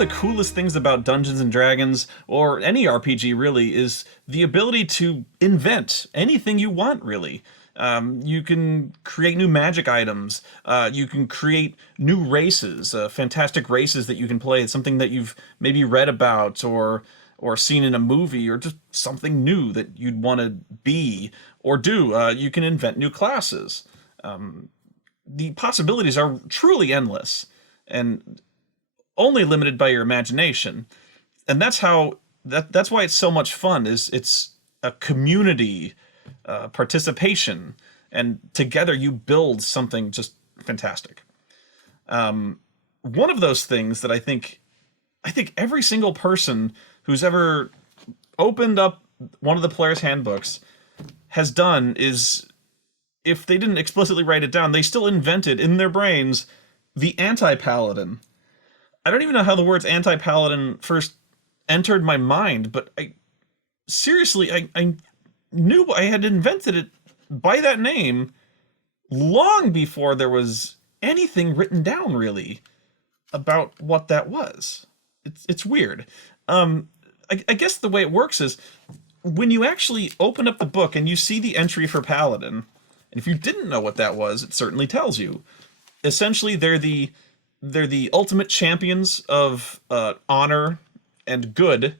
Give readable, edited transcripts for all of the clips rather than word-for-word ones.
the coolest things about Dungeons and Dragons, or any RPG really, is the ability to invent anything you want, really. You can create new magic items. You can create new races, fantastic races that you can play. It's something that you've maybe read about or seen in a movie, or just something new that you'd want to be or do. You can invent new classes. The possibilities are truly endless and only limited by your imagination. And that's why it's so much fun. Is it's a community participation, and together you build something just fantastic. One of those things that I think every single person who's ever opened up one of the player's handbooks has done is, if they didn't explicitly write it down, they still invented in their brains the anti-paladin. I don't even know how the words anti-paladin first entered my mind, but I knew I had invented it by that name long before there was anything written down, really, about what that was. It's weird. I guess the way it works is, when you actually open up the book and you see the entry for Paladin, and if you didn't know what that was, it certainly tells you. Essentially, they're the ultimate champions of honor and good.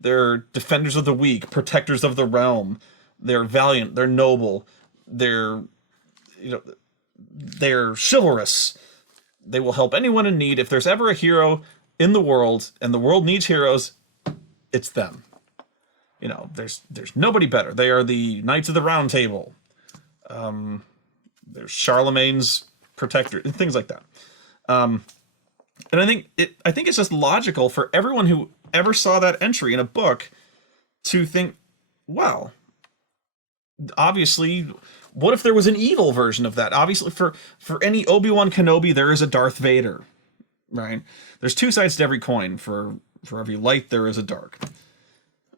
They're defenders of the weak, protectors of the realm. They're valiant. They're noble. They're they're chivalrous. They will help anyone in need. If there's ever a hero in the world and the world needs heroes, it's them. There's nobody better. They are the Knights of the Round Table. There's Charlemagne's protector, and things like that. And I think it's just logical for everyone who ever saw that entry in a book to think, well, obviously, what if there was an evil version of that? Obviously, for any Obi-Wan Kenobi, there is a Darth Vader, right? There's two sides to every coin. For every light, there is a dark.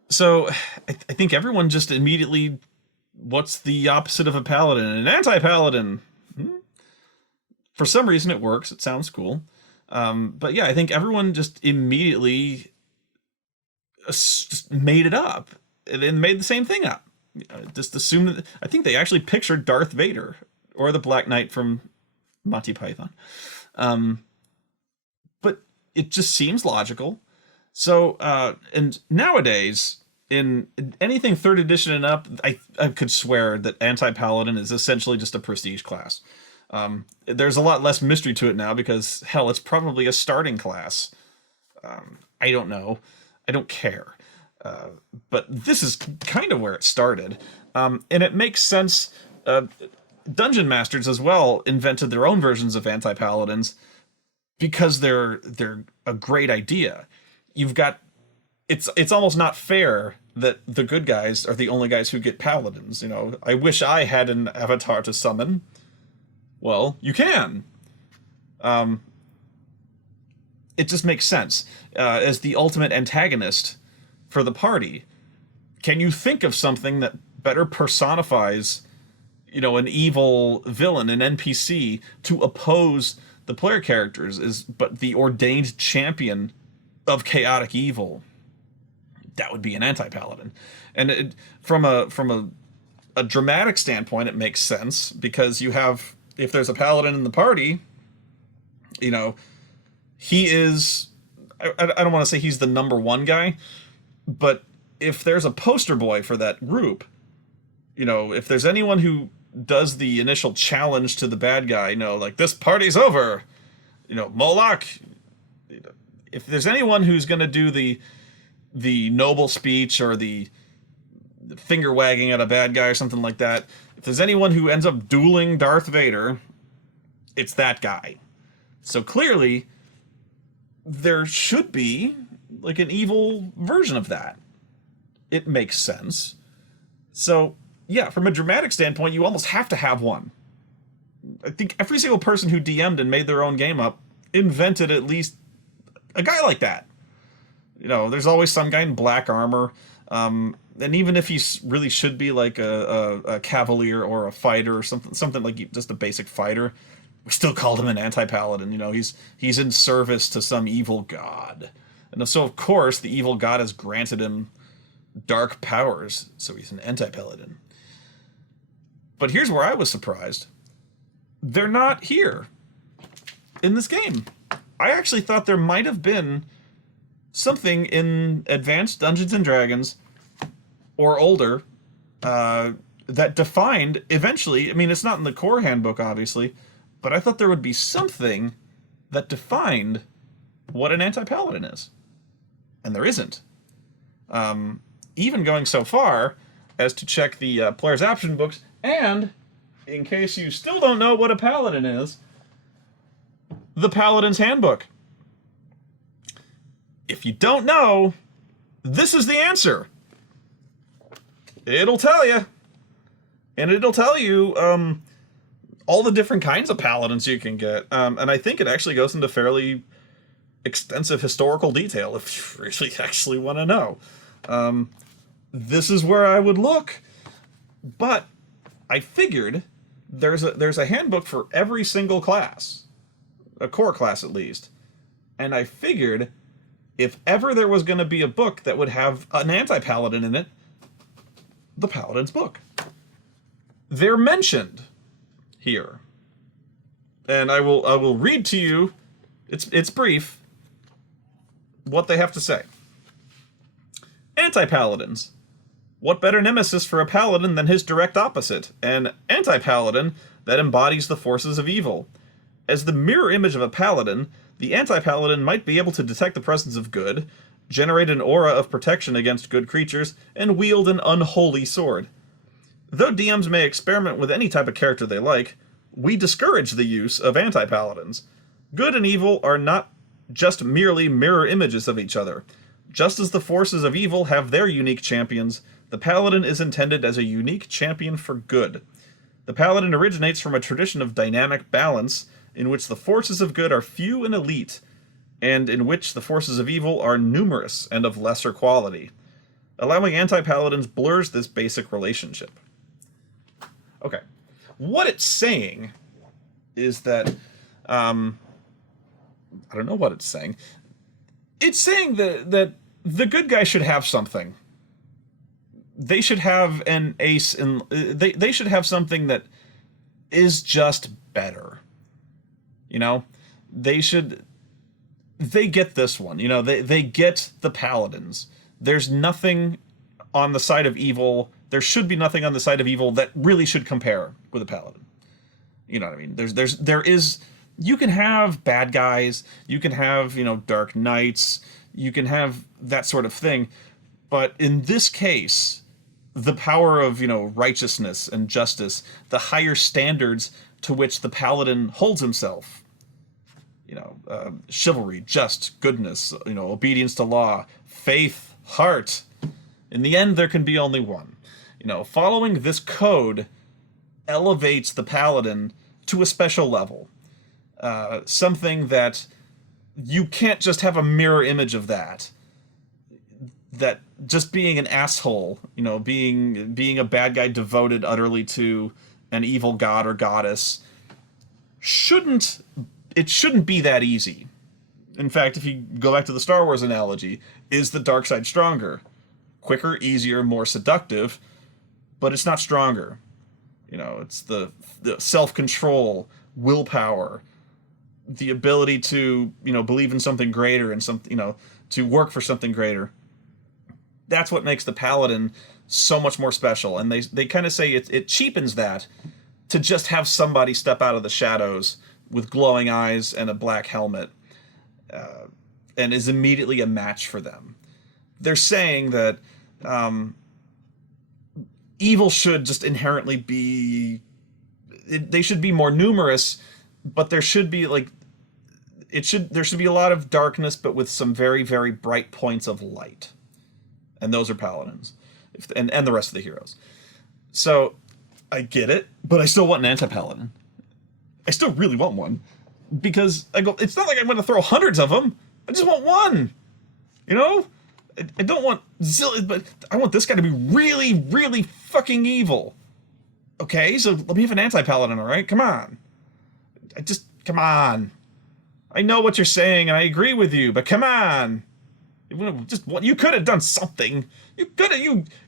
So I think everyone just immediately, what's the opposite of a paladin? An anti-paladin. For some reason, it works. It sounds cool. But yeah, I think everyone just immediately just made it up and made the same thing up. Just assumed that, I think they actually pictured Darth Vader or the Black Knight from Monty Python. But it just seems logical. So, and nowadays, in anything 3rd edition and up, I could swear that anti-paladin is essentially just a prestige class. There's a lot less mystery to it now because, hell, it's probably a starting class. I don't know. I don't care. But this is kind of where it started. And it makes sense. Dungeon Masters as well invented their own versions of anti-paladins because they're a great idea. It's almost not fair that the good guys are the only guys who get paladins. I wish I had an avatar to summon. Well, you can. It just makes sense. As the ultimate antagonist for the party, can you think of something that better personifies, an evil villain, an NPC, to oppose the player characters, but the ordained champion of chaotic evil? That would be an anti-paladin. And from a dramatic standpoint, it makes sense because if there's a paladin in the party, he is, I don't want to say he's the number one guy, but if there's a poster boy for that group, if there's anyone who does the initial challenge to the bad guy, like, this party's over, Moloch, if there's anyone who's going to do the noble speech or the finger wagging at a bad guy or something like that, if there's anyone who ends up dueling Darth Vader, it's that guy. So clearly, there should be, like, an evil version of that. It makes sense. So, yeah, from a dramatic standpoint, you almost have to have one. I think every single person who DM'd and made their own game up invented at least a guy like that. There's always some guy in black armor. And even if he really should be like a cavalier or a fighter or something like just a basic fighter, we still called him an anti-paladin. He's in service to some evil god. And so, of course, the evil god has granted him dark powers, so he's an anti-paladin. But here's where I was surprised. They're not here in this game. I actually thought there might have been something in Advanced Dungeons and Dragons, or older, that defined, eventually, I mean, it's not in the core handbook, obviously, but I thought there would be something that defined what an anti-paladin is. And there isn't. Even going so far as to check the player's option books, and, in case you still don't know what a paladin is, the Paladin's Handbook. If you don't know, this is the answer. It'll tell you. And it'll tell you all the different kinds of paladins you can get. And I think it actually goes into fairly extensive historical detail if you really actually want to know. This is where I would look. But I figured there's a handbook for every single class. A core class, at least. And I figured if ever there was going to be a book that would have an anti-paladin in it, the Paladin's book. They're mentioned here. And I will read to you, it's brief, what they have to say. Anti-paladins. What better nemesis for a paladin than his direct opposite, an anti-paladin that embodies the forces of evil? As the mirror image of a paladin, the anti-paladin might be able to detect the presence of good, generate an aura of protection against good creatures, and wield an unholy sword. Though DMs may experiment with any type of character they like, we discourage the use of anti-paladins. Good and evil are not just merely mirror images of each other. Just as the forces of evil have their unique champions, the paladin is intended as a unique champion for good. The paladin originates from a tradition of dynamic balance, in which the forces of good are few and elite, and in which the forces of evil are numerous and of lesser quality. Allowing anti-paladins blurs this basic relationship. Okay. What it's saying is that, I don't know what it's saying. It's saying that the good guy should have something. They should have an ace, and they should have something that is just better. You know, they get this one. You know, they get the paladins. There's nothing on the side of evil. There should be nothing on the side of evil that really should compare with a paladin. You know what I mean? There is, you can have bad guys, you can have, you know, dark knights, you can have that sort of thing. But in this case, the power of, you know, righteousness and justice, the higher standards to which the paladin holds himself, you know, chivalry, just, goodness, you know, obedience to law, faith, heart. In the end, there can be only one. You know, following this code elevates the paladin to a special level. Something that you can't just have a mirror image of that. That just being an asshole, you know, being a bad guy devoted utterly to an evil god or goddess, shouldn't be that easy. In fact, if you go back to the Star Wars analogy, is the dark side stronger? Quicker, easier, more seductive, but it's not stronger. You know, it's the self-control, willpower, the ability to, you know, believe in something greater and you know, to work for something greater. That's what makes the paladin so much more special. And they kind of say it cheapens that to just have somebody step out of the shadows with glowing eyes and a black helmet, and is immediately a match for them. They're saying that evil should just inherently be... they should be more numerous, but there should be, like... there should be a lot of darkness, but with some very, very bright points of light. And those are paladins. And the rest of the heroes. So, I get it, but I still want an anti-paladin. I still really want one. Because it's not like I'm going to throw hundreds of them. I just want one. You know? I don't want but I want this guy to be really, really fucking evil. Okay, so let me have an anti-paladin, alright? Come on. Come on. I know what you're saying, and I agree with you, but come on. You could have done something. You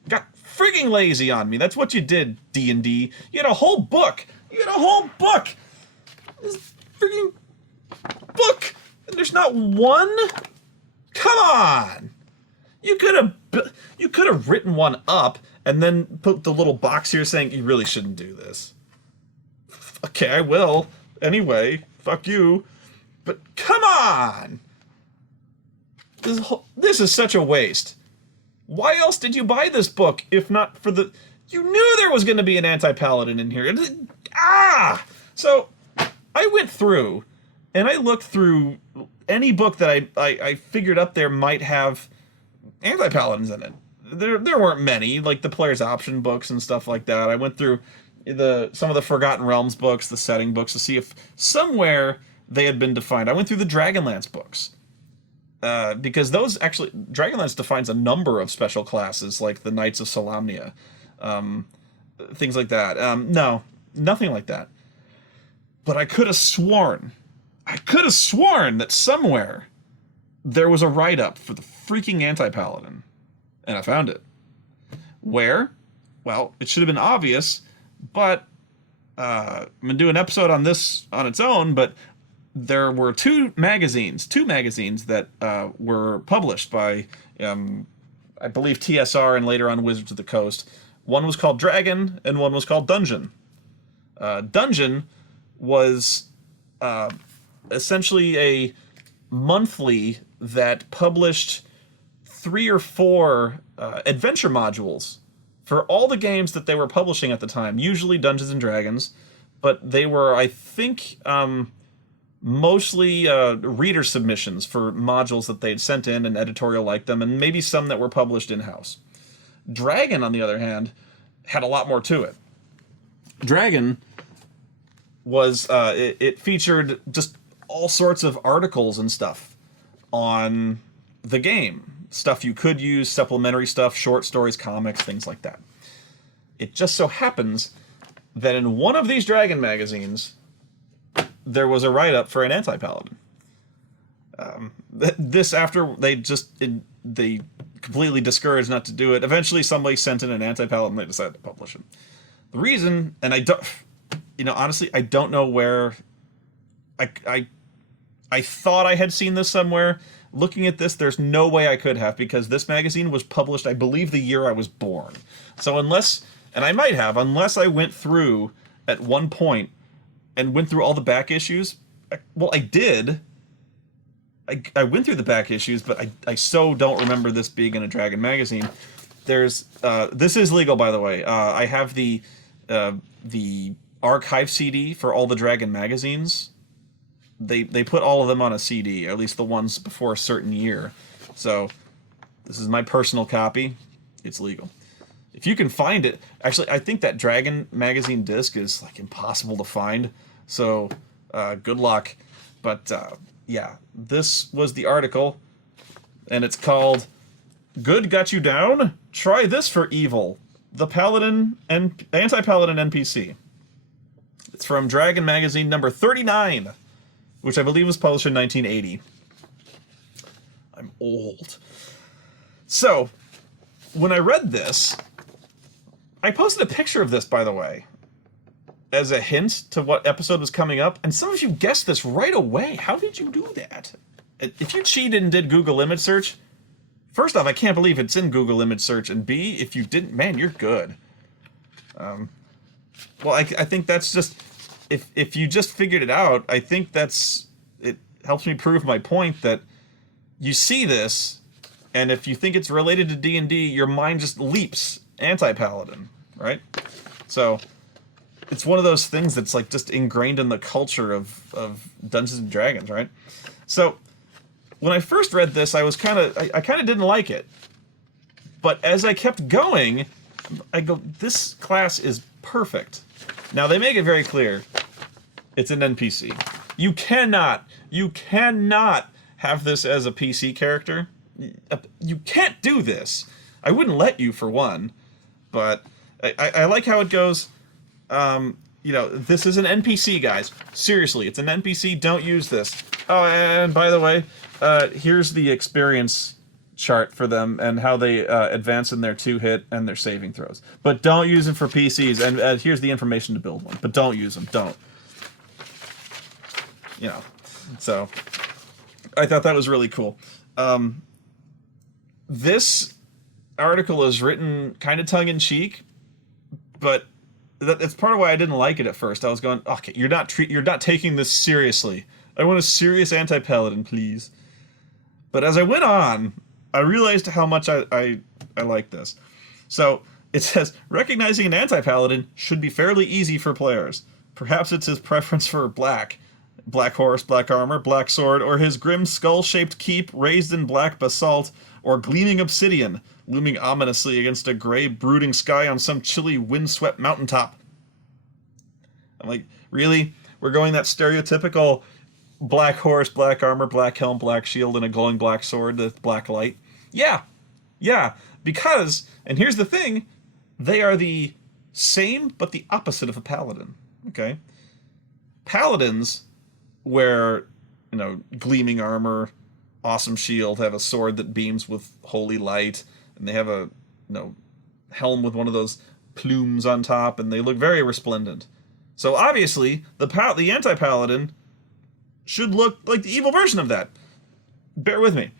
got frigging lazy on me. That's what you did, D&D. You had a whole book. This frigging book. And there's not one? Come on. You could have written one up and then put the little box here saying you really shouldn't do this. Okay, I will. Anyway, fuck you. But come on! This is such a waste. Why else did you buy this book if not for the... You knew there was going to be an anti-paladin in here. So, I went through, and I looked through any book that I figured up there might have anti-paladins in it. There weren't many, like the player's option books and stuff like that. I went through some of the Forgotten Realms books, the setting books, to see if somewhere they had been defined. I went through the Dragonlance books. Because those actually... Dragonlance defines a number of special classes, like the Knights of Solamnia. Things like that. No, nothing like that. But I could have sworn that somewhere there was a write-up for the freaking anti-paladin. And I found it. Where? Well, it should have been obvious, but I'm going to do an episode on this on its own, but there were two magazines that were published by, I believe, TSR and later on Wizards of the Coast. One was called Dragon, and one was called Dungeon. Dungeon was essentially a monthly that published 3 or 4 adventure modules for all the games that they were publishing at the time, usually Dungeons and Dragons, but they were, I think, mostly reader submissions for modules that they'd sent in and editorial liked them, and maybe some that were published in-house. Dragon, on the other hand, had a lot more to it. Dragon was, it featured just all sorts of articles and stuff on the game. Stuff you could use, supplementary stuff, short stories, comics, things like that. It just so happens that in one of these Dragon magazines, there was a write-up for an anti-paladin. This after they completely discouraged not to do it. Eventually somebody sent in an anti-paladin and they decided to publish it. The reason, and I don't, honestly, I don't know where, I thought I had seen this somewhere. Looking at this, there's no way I could have, because this magazine was published, I believe, the year I was born. So unless I went through at one point and went through all the back issues, well, I did. I went through the back issues, but I so don't remember this being in a Dragon magazine. There's, this is legal, by the way. I have the archive CD for all the Dragon magazines. They put all of them on a CD, or at least the ones before a certain year. So this is my personal copy. It's legal. If you can find it, actually, I think that Dragon magazine disc is like impossible to find. So good luck. But yeah, this was the article, and it's called "Good Got You Down? Try this for evil: the Paladin and Anti-Paladin NPC." It's from Dragon magazine number 39. Which I believe was published in 1980. I'm old. So, when I read this, I posted a picture of this, by the way, as a hint to what episode was coming up, and some of you guessed this right away. How did you do that? If you cheated and did Google image search, first off, I can't believe it's in Google image search, and B, if you didn't, man, you're good. Well, I think that's just... If you just figured it out, I think it helps me prove my point that you see this, and if you think it's related to D&D, your mind just leaps anti-paladin, right? So it's one of those things that's like just ingrained in the culture of Dungeons and Dragons, right? So when I first read this, I kind of didn't like it, but as I kept going, I go, this class is perfect. Now, they make it very clear it's an NPC. You cannot have this as a PC character. You can't do this. I wouldn't let you, for one, but I like how it goes. This is an NPC, guys. Seriously, it's an NPC. Don't use this. Oh, and by the way, here's the experience chart for them and how they advance in their 2-hit and their saving throws. But don't use them for PCs. And here's the information to build one. But don't use them. Don't. You know. So I thought that was really cool. This article is written kind of tongue-in-cheek, but that's part of why I didn't like it at first. I was going, okay, you're not taking this seriously. I want a serious anti-Paladin, please. But as I went on, I realized how much I like this. So it says, recognizing an anti-Paladin should be fairly easy for players. Perhaps it's his preference for black horse, black armor, black sword, or his grim skull-shaped keep raised in black basalt or gleaming obsidian, looming ominously against a gray, brooding sky on some chilly, wind-swept mountaintop. I'm like, really? We're going that stereotypical black horse, black armor, black helm, black shield, and a glowing black sword with black light? Yeah, because, and here's the thing, they are the same but the opposite of a paladin, okay? Paladins wear, gleaming armor, awesome shield, have a sword that beams with holy light, and they have a, helm with one of those plumes on top, and they look very resplendent. So obviously, the anti-paladin should look like the evil version of that. Bear with me.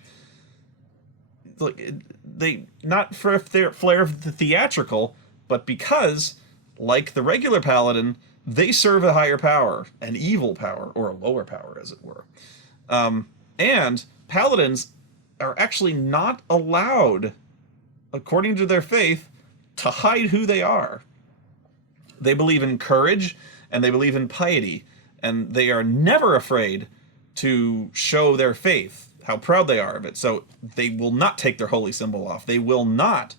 Look, they, not for their flair of the theatrical, but because, like the regular paladin, they serve a higher power, an evil power, or a lower power, as it were. And paladins are actually not allowed, according to their faith, to hide who they are. They believe in courage, and they believe in piety, and they are never afraid to show their faith, how proud they are of it. So they will not take their holy symbol off. They will not,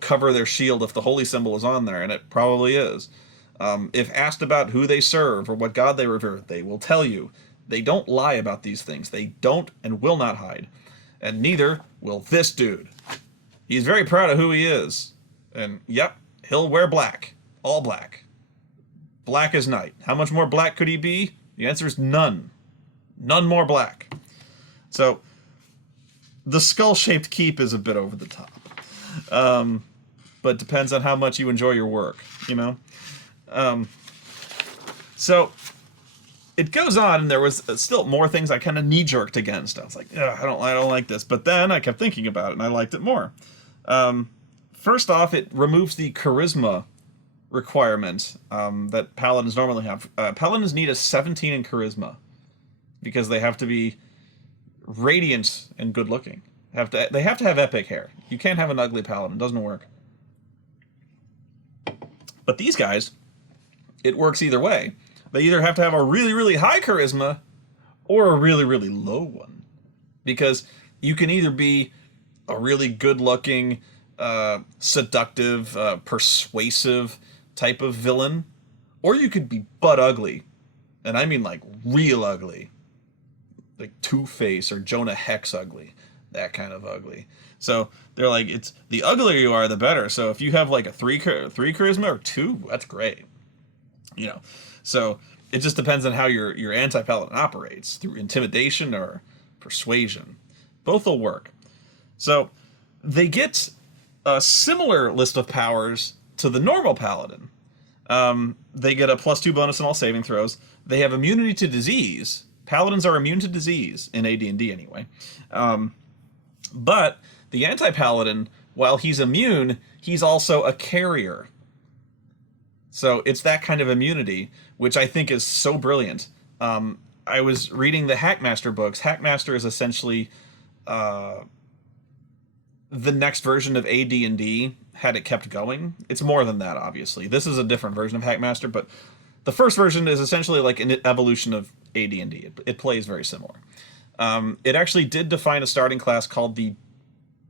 cover their shield if the holy symbol is on there, and it probably is. If asked about who they serve or what god they revere, they will tell you. They don't lie about these things. They don't and will not hide. And neither will this dude. He's very proud of who he is. And, yep, he'll wear black. All black. Black as night. How much more black could he be? The answer is none. None more black. So, the skull-shaped keep is a bit over the top. But depends on how much you enjoy your work, So, it goes on, and there was still more things I kind of knee-jerked against. I was like, I don't like this. But then I kept thinking about it, and I liked it more. First off, it removes the charisma requirement that paladins normally have. Paladins need a 17 in charisma because they have to be radiant and good-looking. They have to have epic hair. You can't have an ugly paladin. It doesn't work. But these guys, it works either way. They either have to have a really, really high charisma or a really, really low one. Because you can either be a really good-looking, seductive, persuasive type of villain, or you could be butt ugly. And I mean like real ugly. Like Two-Face or Jonah Hex ugly. That kind of ugly. So they're like, it's the uglier you are, the better. So if you have like a 3 charisma or 2, that's great. So it just depends on how your anti-paladin operates, through intimidation or persuasion. Both will work. So they get a similar list of powers to the normal paladin. They get a +2 bonus in all saving throws. They have immunity to disease. Paladins are immune to disease, in AD&D anyway. But the anti-paladin, while he's immune, he's also a carrier. So it's that kind of immunity, which I think is so brilliant. I was reading the Hackmaster books. Hackmaster is essentially the next version of AD&D, had it kept going. It's more than that, obviously. This is a different version of Hackmaster, but the first version is essentially like an evolution of AD&D. It plays very similar. It actually did define a starting class called the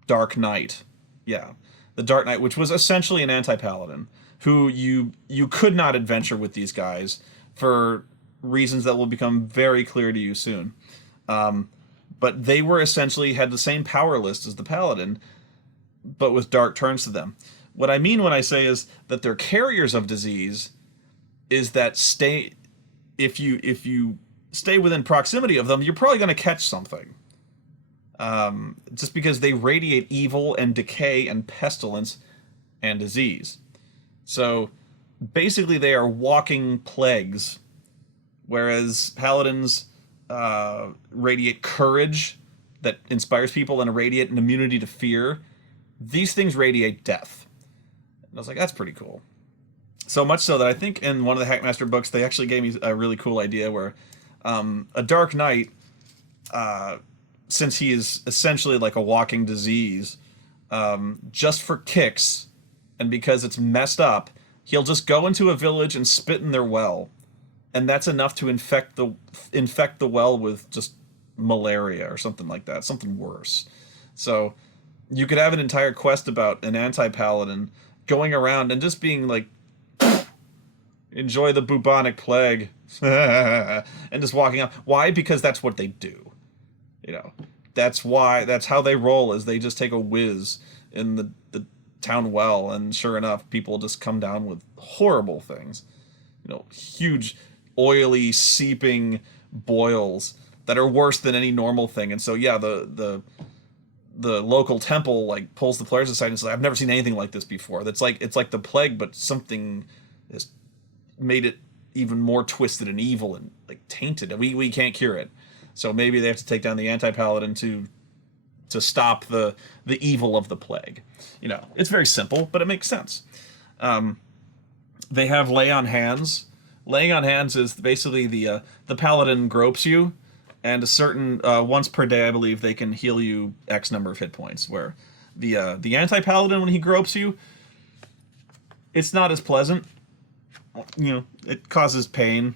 Dark Knight. Yeah, the Dark Knight, which was essentially an anti-paladin, who you could not adventure with these guys for reasons that will become very clear to you soon. But they were essentially had the same power list as the paladin, but with dark turns to them. What I mean when I say is that they're carriers of disease is that if you stay within proximity of them, you're probably going to catch something. just because they radiate evil and decay and pestilence and disease. So basically, they are walking plagues, whereas paladins radiate courage that inspires people and radiate an immunity to fear. These things radiate death. And I was like, that's pretty cool. So much so that I think in one of the Hackmaster books, they actually gave me a really cool idea where a Dark Knight, since he is essentially like a walking disease, just for kicks, and because it's messed up, he'll just go into a village and spit in their well, and that's enough to infect the well with just malaria or something like that, something worse. So you could have an entire quest about an anti-paladin going around and just being like, enjoy the bubonic plague, and just walking out. Why? Because that's what they do. You know, that's how they roll, is they just take a whiz in the town well, and sure enough, people just come down with horrible things. You know, huge, oily, seeping boils that are worse than any normal thing. And so, yeah, the local temple like pulls the players aside and says, "I've never seen anything like this before. It's like the plague, but something has made it even more twisted and evil and like tainted. And we can't cure it. So maybe they have to take down the anti-paladin to stop the evil of the plague." You know, it's very simple, but it makes sense. They have lay on hands. Laying on hands is basically the paladin gropes you, and a certain once per day, I believe, they can heal you X number of hit points. Where the anti-paladin, when he gropes you, it's not as pleasant. You know, it causes pain.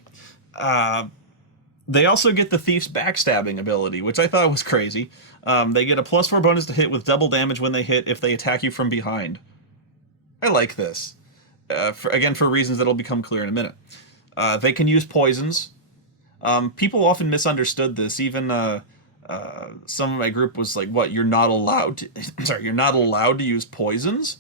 They also get the Thief's Backstabbing ability, which I thought was crazy. They get a +4 bonus to hit with double damage when they hit if they attack you from behind. I like this. For reasons that'll become clear in a minute. They can use poisons. People often misunderstood this. Even some of my group was like, "What? You're not allowed to? Sorry, you're not allowed to use poisons?"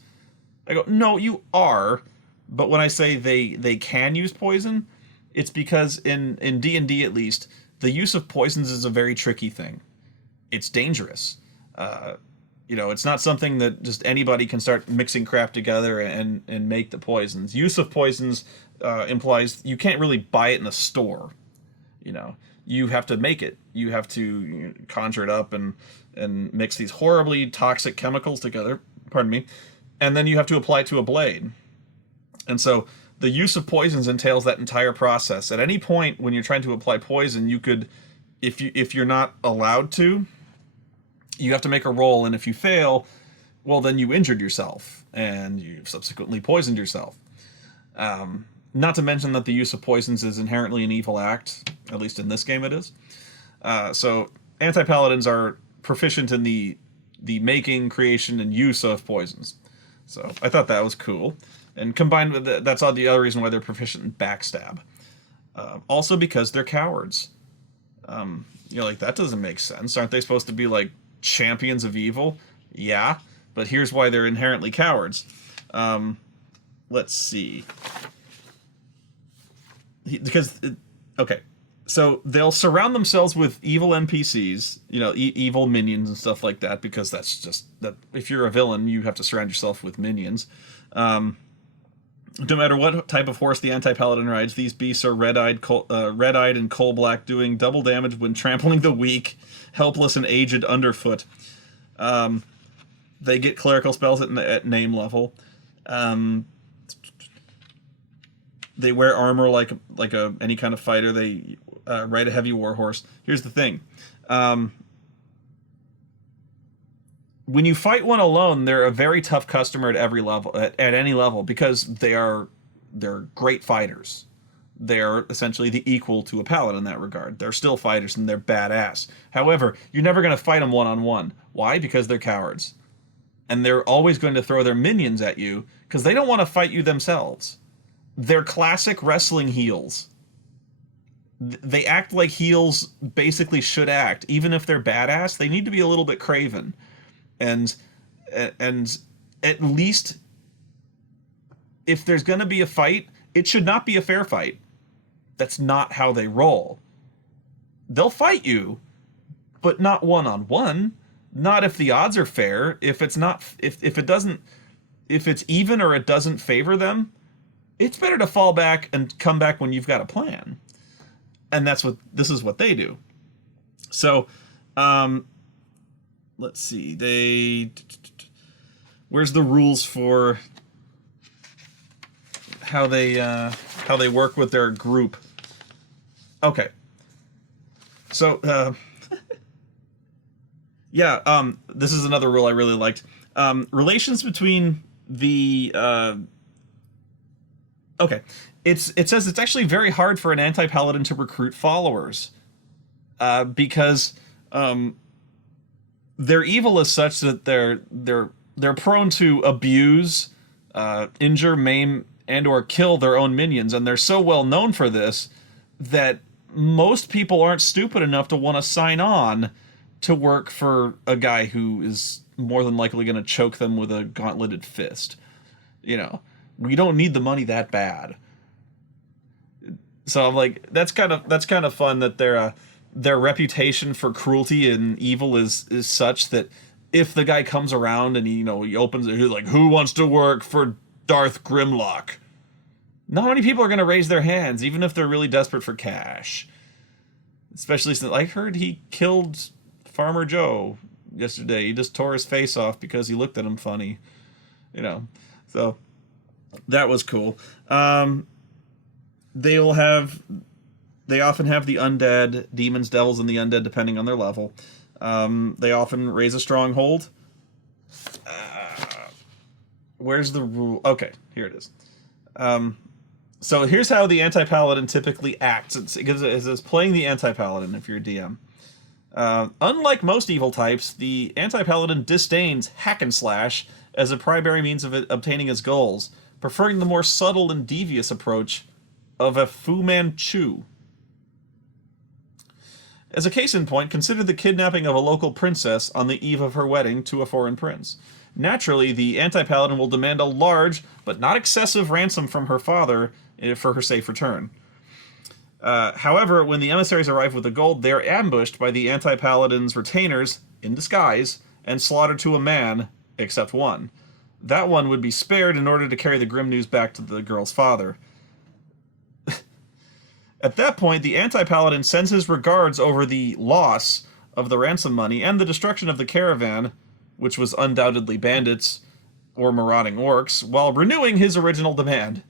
I go, "No, you are." But when I say they can use poison, it's because in D&D at least, the use of poisons is a very tricky thing. It's dangerous. You know, it's not something that just anybody can start mixing crap together and make the poisons. Use of poisons implies you can't really buy it in a store. You know, you have to make it. You have to conjure it up and mix these horribly toxic chemicals together. Pardon me. And then you have to apply it to a blade. And so the use of poisons entails that entire process. At any point when you're trying to apply poison, you could, if you're not allowed to, you have to make a roll, and if you fail, well, then you injured yourself, and you've subsequently poisoned yourself. Not to mention that the use of poisons is inherently an evil act, at least in this game it is. So anti-paladins are proficient in the making, creation, and use of poisons. So I thought that was cool. And combined with that's all the other reason why they're proficient in backstab. Also because they're cowards. You're like, that doesn't make sense. Aren't they supposed to be like champions of evil? Yeah, but here's why they're inherently cowards. Let's see. Okay, so they'll surround themselves with evil NPCs, you know, evil minions and stuff like that, because that's just that. If you're a villain, you have to surround yourself with minions. No matter what type of horse the anti-paladin rides, these beasts are red-eyed and coal-black, doing double damage when trampling the weak, helpless, and aged underfoot. They get clerical spells at name level. They wear armor like any kind of fighter. They ride a heavy warhorse. Here's the thing. When you fight one alone, they're a very tough customer at every level, at any level, because they're great fighters. They're essentially the equal to a paladin in that regard. They're still fighters and they're badass. However, you're never going to fight them one-on-one. Why? Because they're cowards. And they're always going to throw their minions at you because they don't want to fight you themselves. They're classic wrestling heels. They act like heels basically should act. Even if they're badass, they need to be a little bit craven. And at least if there's going to be a fight, it should not be a fair fight. That's not how they roll. They'll fight you, but not one-on-one. Not if the odds are fair. If it's not, if it doesn't, if it's even or it doesn't favor them, it's better to fall back and come back when you've got a plan. And this is what they do. So, let's see. Where's the rules for how they work with their group? Okay. So, yeah, this is another rule I really liked. Relations between the okay. It says it's actually very hard for an anti-paladin to recruit followers, because their evil is such that they're prone to abuse, injure, maim, and or kill their own minions, and they're so well known for this that most people aren't stupid enough to want to sign on to work for a guy who is more than likely going to choke them with a gauntleted fist. You know, we don't need the money that bad. So I'm like, that's kind of fun that their reputation for cruelty and evil is such that if the guy comes around and he opens it, he's like, who wants to work for Darth Grimlock? Not many people are going to raise their hands, even if they're really desperate for cash. Especially since I heard he killed Farmer Joe yesterday. He just tore his face off because he looked at him funny. So that was cool. They often have the undead, demons, devils, and the undead depending on their level. They often raise a stronghold. Where's the rule? Okay, here it is. So here's how the anti-paladin typically acts. It's playing the anti-paladin if you're a DM. Unlike most evil types, the anti-paladin disdains hack and slash as a primary means of obtaining his goals, preferring the more subtle and devious approach of a Fu Manchu. As a case in point, consider the kidnapping of a local princess on the eve of her wedding to a foreign prince. Naturally, the anti-paladin will demand a large, but not excessive, ransom from her father for her safe return. However, when the emissaries arrive with the gold, they are ambushed by the anti-paladin's retainers, in disguise, and slaughtered to a man, except one. That one would be spared in order to carry the grim news back to the girl's father. At that point, the anti-paladin sends his regards over the loss of the ransom money and the destruction of the caravan, which was undoubtedly bandits or marauding orcs, while renewing his original demand.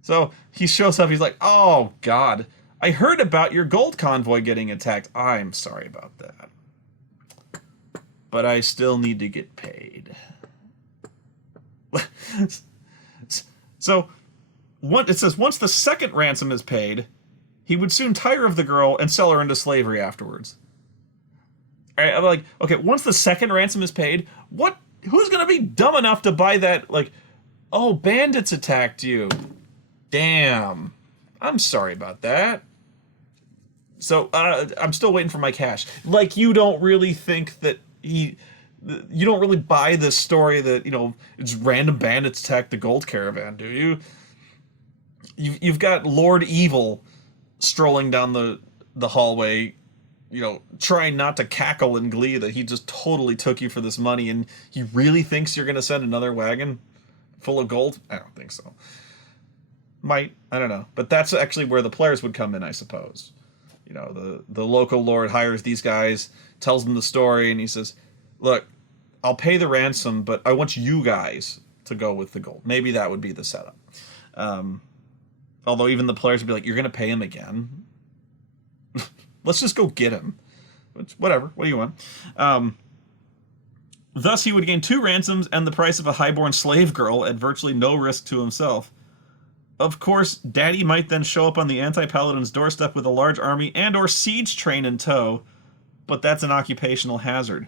So he shows up, he's like, oh god, I heard about your gold convoy getting attacked. I'm sorry about that. But I still need to get paid. So, it says, once the second ransom is paid, he would soon tire of the girl and sell her into slavery afterwards. Alright, I'm like, okay, once the second ransom is paid, who's gonna be dumb enough to buy that, like, oh, bandits attacked you. Damn. I'm sorry about that. So, I'm still waiting for my cash. Like, you don't really think that you don't really buy this story that, it's random bandits attacked the gold caravan, do you? You've got Lord Evil strolling down the hallway, trying not to cackle in glee that he just totally took you for this money, and he really thinks you're going to send another wagon full of gold? I don't think so. Might. I don't know. But that's actually where the players would come in, I suppose. The local lord hires these guys, tells them the story, and he says, look, I'll pay the ransom, but I want you guys to go with the gold. Maybe that would be the setup. Although even the players would be like, you're going to pay him again? Let's just go get him. Whatever. What do you want? Thus, he would gain 2 ransoms and the price of a highborn slave girl at virtually no risk to himself. Of course, Daddy might then show up on the anti-paladin's doorstep with a large army and or siege train in tow, but that's an occupational hazard.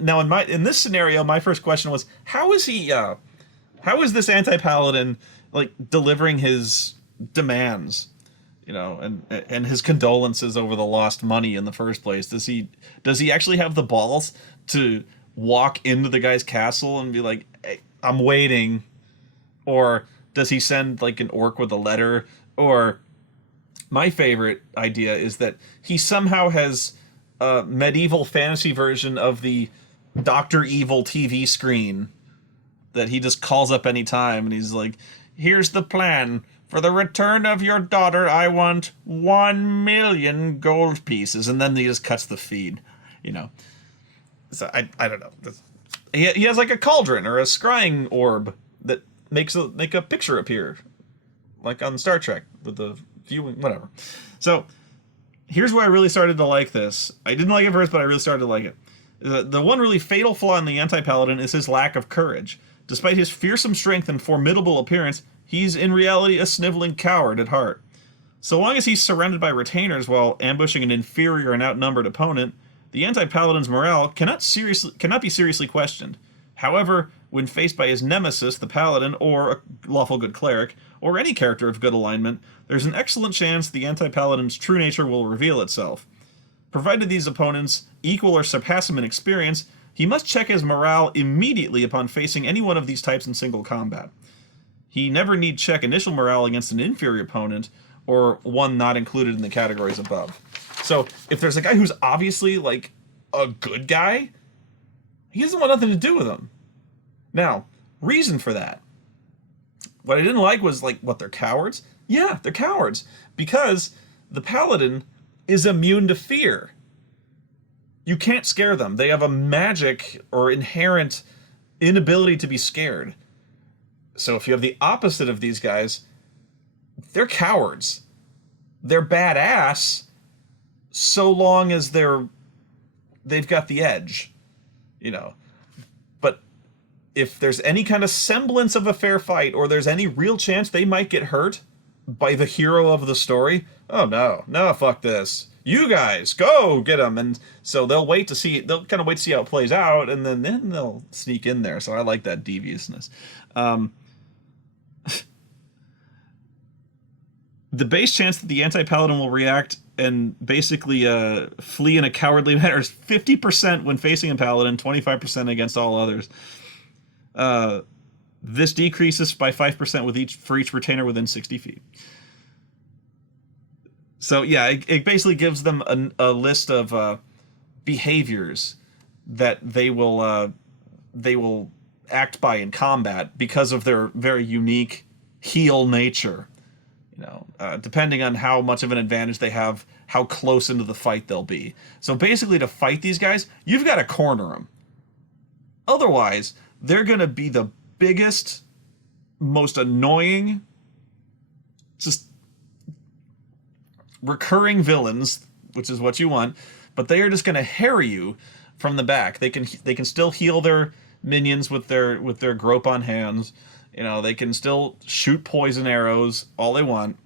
Now, in this scenario, my first question was, how is this anti-paladin delivering his demands, and his condolences over the lost money in the first place? Does he actually have the balls to walk into the guy's castle and be like, hey, I'm waiting? Or does he send an orc with a letter? Or my favorite idea is that he somehow has medieval fantasy version of the Doctor Evil TV screen that he just calls up any time, and he's like, "Here's the plan. For the return of your daughter, I want 1,000,000 gold pieces," and then he just cuts the feed, you know. So I don't know. He has like a cauldron or a scrying orb that make a picture appear, like on Star Trek with the viewing, whatever. So here's where I really started to like this. I didn't like it first, but I really started to like it. The one really fatal flaw in the anti-paladin is his lack of courage. Despite his fearsome strength and formidable appearance, he's in reality a sniveling coward at heart. So long as he's surrounded by retainers while ambushing an inferior and outnumbered opponent, the anti-paladin's morale cannot be seriously questioned. However, when faced by his nemesis, the paladin, or a lawful good cleric, or any character of good alignment, there's an excellent chance the anti-paladin's true nature will reveal itself. Provided these opponents equal or surpass him in experience, he must check his morale immediately upon facing any one of these types in single combat. He never need check initial morale against an inferior opponent, or one not included in the categories above. So, if there's a guy who's obviously, like, a good guy, he doesn't want nothing to do with him. Now, reason for that. What I didn't like was, like, what, they're cowards? Yeah, they're cowards. Because the paladin is immune to fear. You can't scare them. They have a magic or inherent inability to be scared. So if you have the opposite of these guys, they're cowards. They're badass so long as they've got the edge, you know. But if there's any kind of semblance of a fair fight, or there's any real chance they might get hurt by the hero of the story, oh no, fuck this. You guys, go get them. And so they'll kind of wait to see how it plays out, and then they'll sneak in there. So I like that deviousness. The base chance that the anti-paladin will react and basically flee in a cowardly manner is 50% when facing a paladin, 25% against all others. This decreases by 5% for each retainer within 60 feet. So yeah, it basically gives them a list of behaviors that they will act by in combat because of their very unique heal nature. You know, depending on how much of an advantage they have, how close into the fight they'll be. So basically, to fight these guys, you've got to corner them. Otherwise, they're going to be the biggest, most annoying, just recurring villains, which is what you want, but they are just going to harry you from the back. They can still heal their minions with their grope on hands. You know, they can still shoot poison arrows all they want,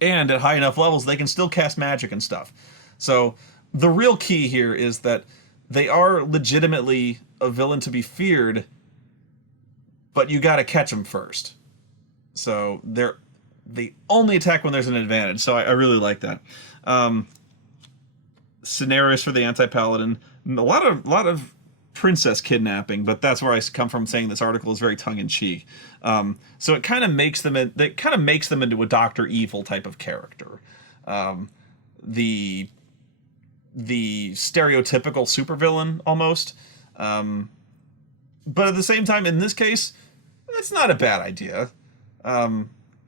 and at high enough levels they can still cast magic and stuff. So the real key here is that they are legitimately a villain to be feared, but you got to catch them first. So they only attack when there's an advantage. So I really like that. Scenarios for the anti-paladin, a lot of princess kidnapping, but that's where I come from saying this article is very tongue-in-cheek. So it kind of makes them into a Dr. Evil type of character. The stereotypical supervillain almost. But at the same time, in this case, that's not a bad idea.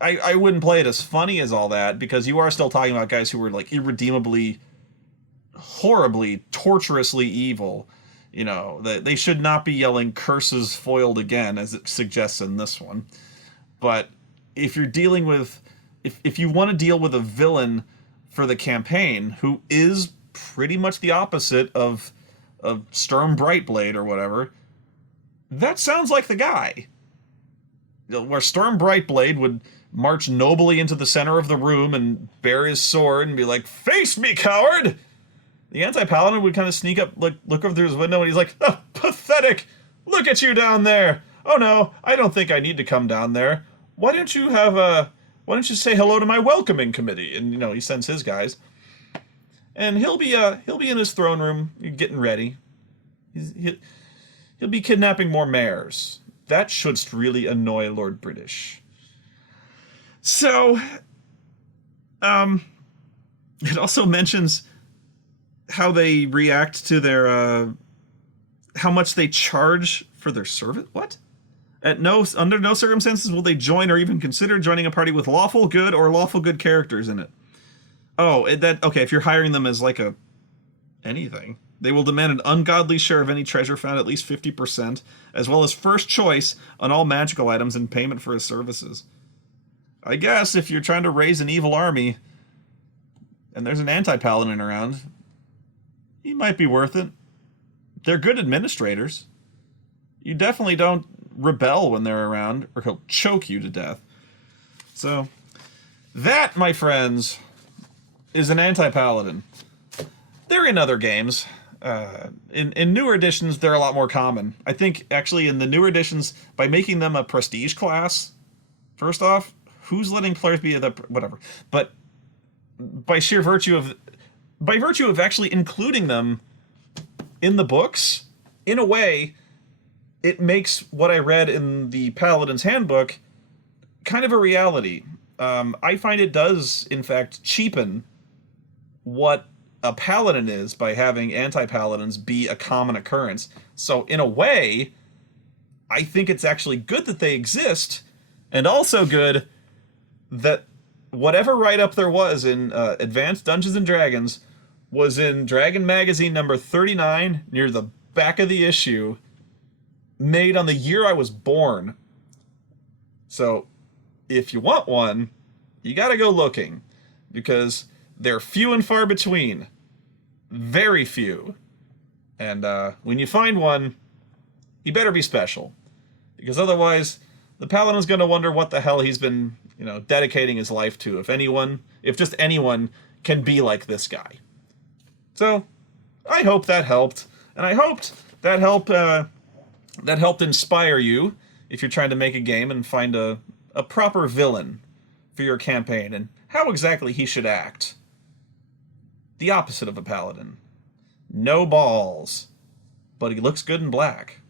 I wouldn't play it as funny as all that, because you are still talking about guys who were like irredeemably, horribly, torturously evil. You know, they should not be yelling curses foiled again, as it suggests in this one. But if you're dealing with, if you want to deal with a villain for the campaign who is pretty much the opposite of Sturm Brightblade or whatever, that sounds like the guy. Where Sturm Brightblade would march nobly into the center of the room and bare his sword and be like, "Face me, coward!" The anti-paladin would kind of sneak up, look over through his window, and he's like, "Oh, pathetic! Look at you down there! Oh no, I don't think I need to come down there. Why don't you say hello to my welcoming committee?" And you know, he sends his guys, and he'll be in his throne room getting ready. He'll be kidnapping more mares. That should really annoy Lord British. So, it also mentions how they react to their how much they charge for their service. What? Under no circumstances will they join or even consider joining a party with lawful good or lawful good characters in it. Oh, okay. If you're hiring them as like a anything, they will demand an ungodly share of any treasure found, at least 50%, as well as first choice on all magical items in payment for his services. I guess if you're trying to raise an evil army and there's an anti-paladin around, he might be worth it. They're good administrators. You definitely don't rebel when they're around, or he'll choke you to death. So, that, my friends, is an anti-paladin. They're in other games. In newer editions, they're a lot more common. I think, actually, in the newer editions, by making them a prestige class, first off, who's letting players be whatever. But by virtue of actually including them in the books, in a way, it makes what I read in the Paladin's Handbook kind of a reality. I find it does, in fact, cheapen what a paladin is by having anti-paladins be a common occurrence. So, in a way, I think it's actually good that they exist, and also good that whatever write-up there was in Advanced Dungeons & Dragons was in Dragon Magazine number 39, near the back of the issue, made on the year I was born. So, if you want one, you gotta go looking, because they're few and far between. Very few. And when you find one, he better be special. Because otherwise, the Paladin's gonna wonder what the hell he's been, dedicating his life to. If just anyone can be like this guy. So, I hope that helped. And I hoped that helped inspire you if you're trying to make a game and find a proper villain for your campaign and how exactly he should act. The opposite of a paladin. No balls, but he looks good in black.